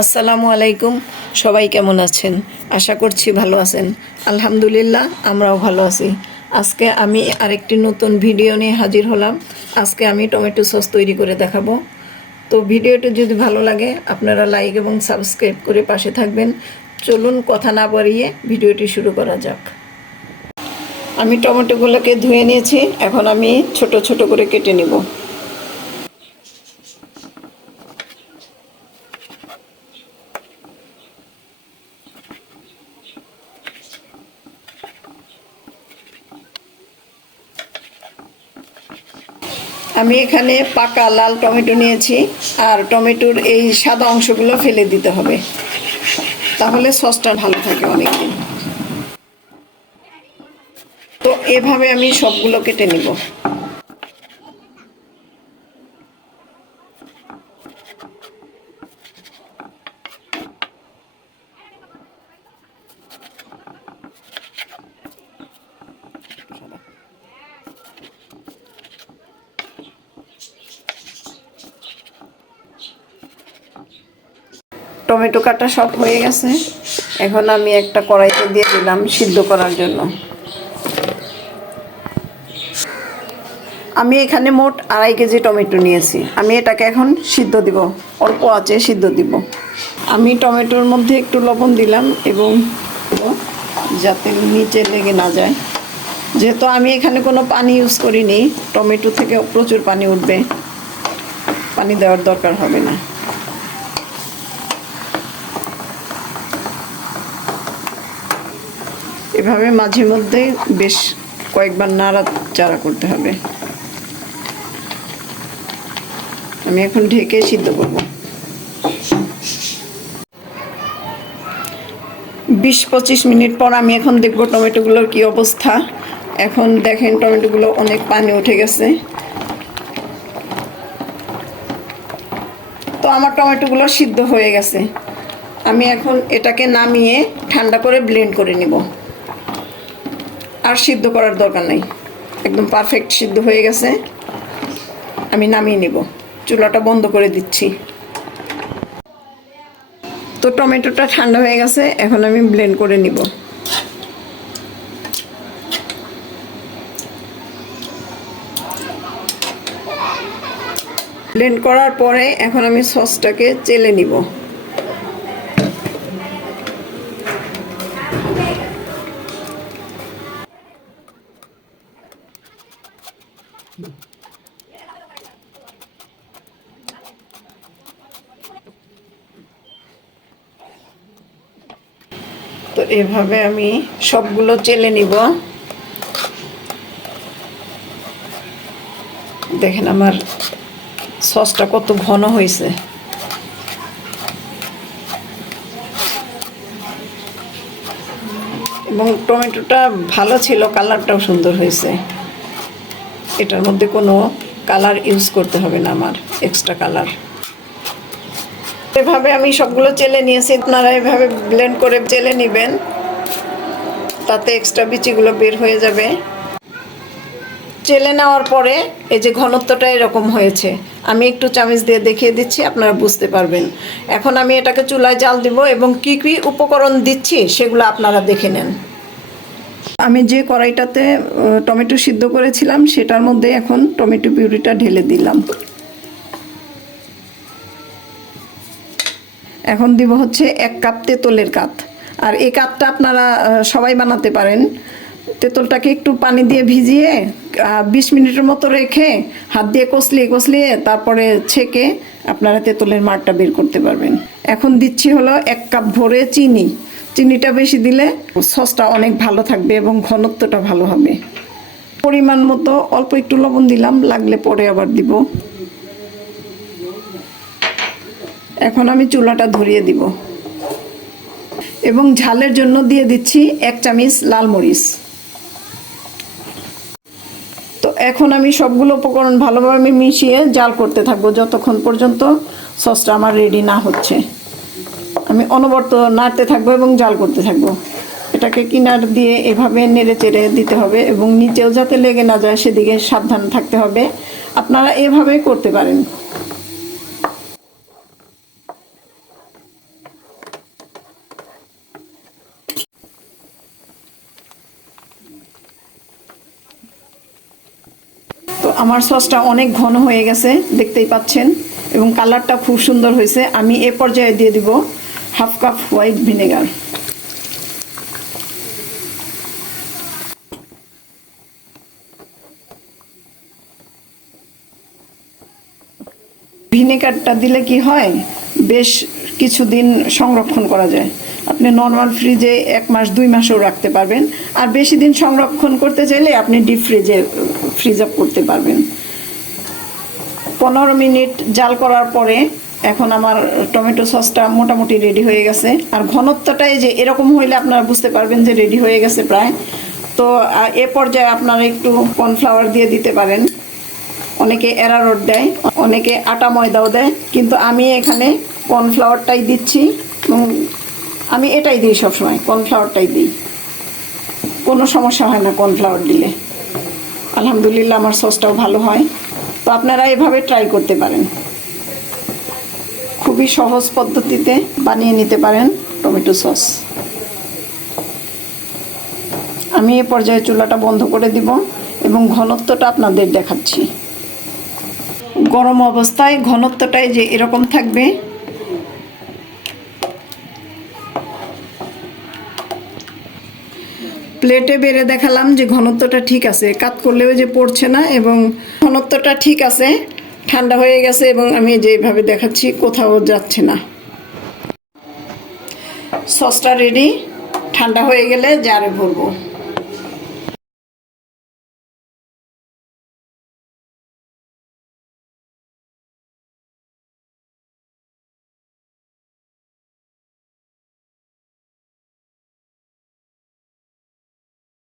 আসসালামু আলাইকুম। সবাই কেমন আছেন? আশা করছি ভালো আছেন। আলহামদুলিল্লাহ, আমরাও ভালো আছি। আজকে আমি আরেকটি নতুন ভিডিও নিয়ে হাজির হলাম। আজকে আমি টমেটো সস তৈরি করে দেখাবো। তো ভিডিওটি যদি ভালো লাগে আপনারা লাইক এবং সাবস্ক্রাইব করে পাশে থাকবেন। চলুন কথা না বাড়িয়ে ভিডিওটি শুরু করা যাক। আমি টমেটোগুলোকে ধুয়ে নিয়েছি, এখন আমি ছোট ছোট করে কেটে নেব। আমি এখানে পাকা লাল টমেটো নিয়েছি, আর টমেটোর এই সাদা অংশগুলো ফেলে দিতে হবে, তাহলে সসটা ভালো থাকে অনেকদিন। তো এভাবে আমি সবগুলো কেটে নিব। টমেটো কাটা সব হয়ে গেছে, এখন আমি একটা কড়াইতে দিয়ে দিলাম সিদ্ধ করার জন্য। আমি এখানে মোট 2.5 কেজি টমেটো নিয়েছি। আমি এটাকে এখন সিদ্ধ দিব, অল্প আঁচে সিদ্ধ দিব। আমি টমেটোর মধ্যে একটু লবণ দিলাম, এবং যাতে নিচে লেগে না যায়। যেহেতু আমি এখানে কোনো পানি ইউজ করিনি, টমেটো থেকে প্রচুর পানি উঠবে, পানি দেওয়ার দরকার হবে না। এভাবে মাঝে মধ্যে বেশ কয়েকবার নাড়াচাড়া করতে হবে। আমি এখন ঢেকে সিদ্ধ করব। 20-25 মিনিট পর আমি এখন দেখব টমেটোগুলোর কি অবস্থা। এখন দেখেন টমেটোগুলো অনেক পানি উঠে গেছে। তো আমার টমেটোগুলো সিদ্ধ হয়ে গেছে। আমি এখন এটাকে নামিয়ে ঠান্ডা করে ব্লেন্ড করে নিব। আর সিদ্ধ করার দরকার নেই, একদম পারফেক্ট সিদ্ধ হয়ে গেছে। আমি নামিয়ে নিব, চুলাটা বন্ধ করে দিচ্ছি। তো টমেটোটা ঠান্ডা হয়ে গেছে, এখন আমি ব্লেন্ড করে নিব। ব্লেন্ড করার পরে এখন আমি সসটাকে চেলে নিব। তো এভাবে আমি সবগুলো চেলে নিব। দেখেন আমার সসটা কত ঘন হয়েছে। এবং টমেটোটা ভালো ছিল, কালারটাও সুন্দর হয়েছে। এটার মধ্যে কোনো কালার ইউজ করতে হবে না আমার, এক্সট্রা কালার। এভাবে আমি সবগুলো চেলে নিয়েছি। আপনারা এভাবে ব্লেন্ড করে চেলে নেবেন, তাতে এক্সট্রা বিচিগুলো বের হয়ে যাবে। চেলে নেওয়ার পরে এই যে ঘনত্বটা এরকম হয়েছে, আমি একটু চামচ দিয়ে দেখিয়ে দিচ্ছি, আপনারা বুঝতে পারবেন। এখন আমি এটাকে চুলায় জাল দিব, এবং কি কি উপকরণ দিচ্ছি সেগুলো আপনারা দেখে নেন। আমি যে কড়াইটাতে টমেটো সিদ্ধ করেছিলাম সেটার মধ্যে এখন টমেটো পিউরিটা ঢেলে দিলাম। এখন দিব হচ্ছে 1 কাপ তেঁতুলের কাত। আর এই কাতটা আপনারা সবাই বানাতে পারেন। তেঁতুলটাকে একটু পানি দিয়ে ভিজিয়ে 20 মিনিটের মতো রেখে হাত দিয়ে কষলিয়ে তারপরে ছেঁকে আপনারা তেঁতুলের মারটা বের করতে পারবেন। এখন দিচ্ছি হলো 1 কাপ ভরে চিনি। চিনিটা বেশি দিলে সসটা অনেক ভালো থাকবে এবং ঘনত্বটা ভালো হবে। পরিমাণ মতো অল্প একটু লবণ দিলাম, লাগলে পরে আবার দিব। এখন আমি চুলাটা ধরিয়ে দিব, এবং ঝালের জন্য দিয়ে দিচ্ছি 1 চামচ লাল মরিচ। তো এখন আমি সবগুলো উপকরণ ভালোভাবে মিশিয়ে জাল করতে থাকবো যতক্ষণ পর্যন্ত সসটা আমার রেডি না হচ্ছে। আমি অনবরত নাড়তে থাকবো এবং জাল করতে থাকবো। এটাকে কিনার দিয়ে এভাবে নেড়ে চেড়ে দিতে হবে, এবং নিচেও যাতে লেগে না যায় সেদিকে সাবধান থাকতে হবে। আপনারা এভাবে করতে পারেন। আমার সসটা অনেক ঘন হয়ে গেছে, দেখতেই পাচ্ছেন, এবং কালারটা খুব সুন্দর হয়েছে। আমি এ পর্যায়ে দিয়ে দিব হাফ কাপ হোয়াইট ভিনেগার। ভিনেগারটা দিলে কি হয়, বেশ কিছুদিন সংরক্ষণ করা যায়। আপনি নর্মাল ফ্রিজে 1 মাস 2 মাসও রাখতে পারবেন। আর বেশি দিন সংরক্ষণ করতে চাইলে আপনি ডিপ ফ্রিজ আপ করতে পারবেন। 15 মিনিট জাল করার পরে এখন আমার টমেটো সসটা মোটামুটি রেডি হয়ে গেছে। আর ঘনত্বটাই যে এরকম হইলে আপনারা বুঝতে পারবেন যে রেডি হয়ে গেছে প্রায়। তো এ পর্যায়ে আপনারা একটু কর্নফ্লাওয়ার দিয়ে দিতে পারেন। অনেকে অ্যারারুট দেয়, অনেকে আটা ময়দাও দেয়, কিন্তু আমি এখানে কর্নফ্লাওয়ারটাই দিচ্ছি। আমি এটাই দিই, সবসময় কর্নফ্লাওয়ারটাই দিই, কোনো সমস্যা হয় না কর্নফ্লাওয়ার দিলে। আলহামদুলিল্লাহ আমার সসটাও ভালো হয়। তো আপনারা এভাবে ট্রাই করতে পারেন, খুবই সহজ পদ্ধতিতে বানিয়ে নিতে পারেন টমেটো সস। আমি এ পর্যায়ে চুলাটা বন্ধ করে দিব এবং ঘনত্বটা আপনাদের দেখাচ্ছি। গরম অবস্থায় ঘনত্বটাই যে এরকম থাকবে। প্লেটে বেড়ে দেখালাম যে ঘনত্বটা ঠিক আছে, কাত করলেও যে পড়ছে না, এবং ঘনত্বটা ঠিক আছে। ঠান্ডা হয়ে গেছে এবং আমি যেভাবে দেখাচ্ছি কোথাও যাচ্ছে না। সসটা রেডি, ঠান্ডা হয়ে গেলে জারে ভরবো।